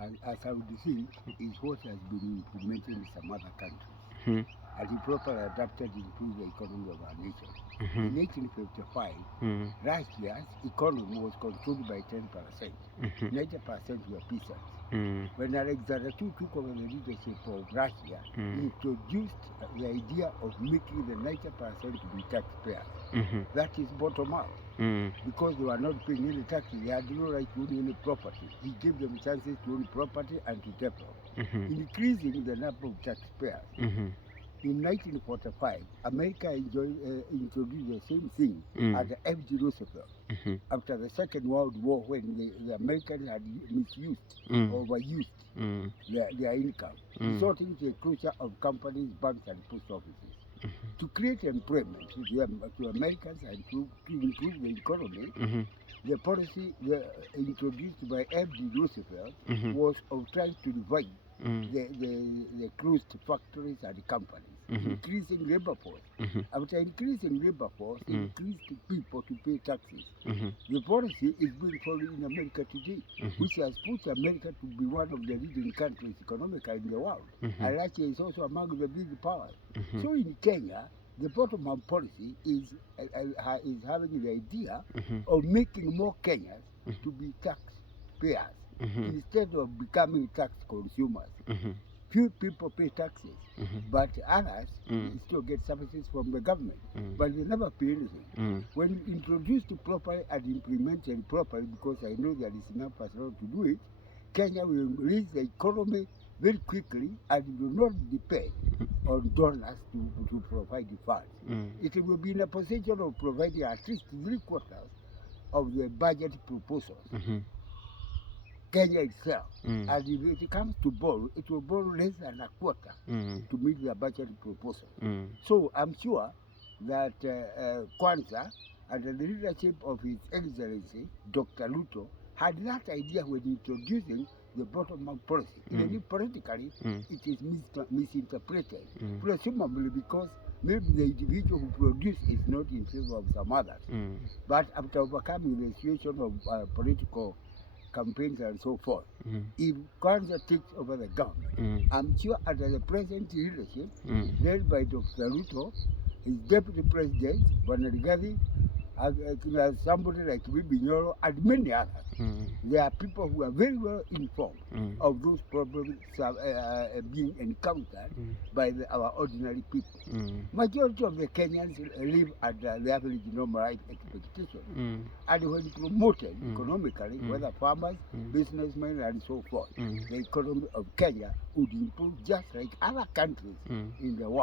as I would think, is what has been implemented in some other countries. Mm-hmm. And it properly adapted into the economy of our nation. Mm-hmm. In 1855, Russia's economy was controlled by 10%. 90% were peasants. When Alexander II took over the leadership of Russia, he introduced the idea of making the 90% to be taxpayers. That is bottom up. Because they were not paying any taxes, they had no right to own any property. He gave them chances to own property and to develop, increasing the number of taxpayers. In 1945, America introduced the same thing under F.G. Roosevelt after the Second World War, when the Americans had misused, overused their income, resulting in the closure of companies, banks, and post offices. To create employment to Americans and to improve the economy, the policy introduced by F.D. Roosevelt was of trying to divide the closed factories and companies, increasing labor force. After increasing labor force, increased people to pay taxes. The policy is being followed in America today, which has put America to be one of the leading countries economically in the world. And Russia is also among the big powers. So in Kenya, the bottom-up policy is having the idea of making more Kenyans to be taxpayers instead of becoming tax consumers. Few people pay taxes, but others still get services from the government, but they never pay anything. When introduced properly and implemented properly, because I know there is enough personnel to do it, Kenya will raise the economy very quickly and will not depend on donors to provide the funds. It will be in a position of providing at least 3/4 of the budget proposals. Kenya itself. And if it comes to borrow, it will borrow less than a quarter to meet the budget proposal. So I'm sure that Kwanzaa, under the leadership of His Excellency, Dr. Ruto, had that idea when introducing the bottom-up policy. Even if politically it is misinterpreted, presumably because maybe the individual who produced is not in favor of some others. But after overcoming the situation of political campaigns and so forth, if Kwanzaa takes over the government, I'm sure under the present leadership, led by Dr. Ruto, his deputy president, Rigathi, somebody like Bibi Nyoro, and many others, there are people who are very well informed of those problems being encountered by our ordinary people. Majority of the Kenyans live at the average normal life expectation. And when promoted economically, whether farmers, businessmen, and so forth, the economy of Kenya would improve just like other countries in the world.